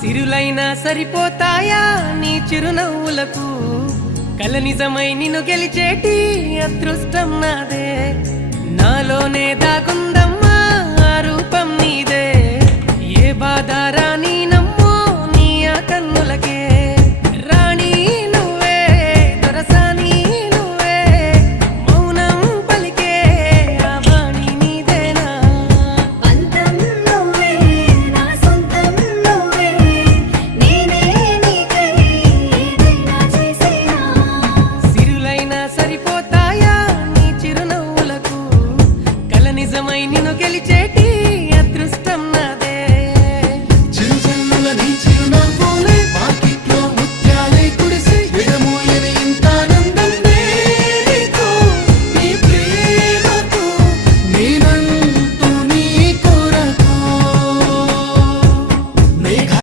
సిరులైనా సరిపోతాయా నీ చిరునవ్వులకు కల నిజమై నిన్ను గెలిచేటి అదృష్టం నాదే నాలోనే దాగుందమ్మా ఆ రూపం నీదే ఏ బాధ రాని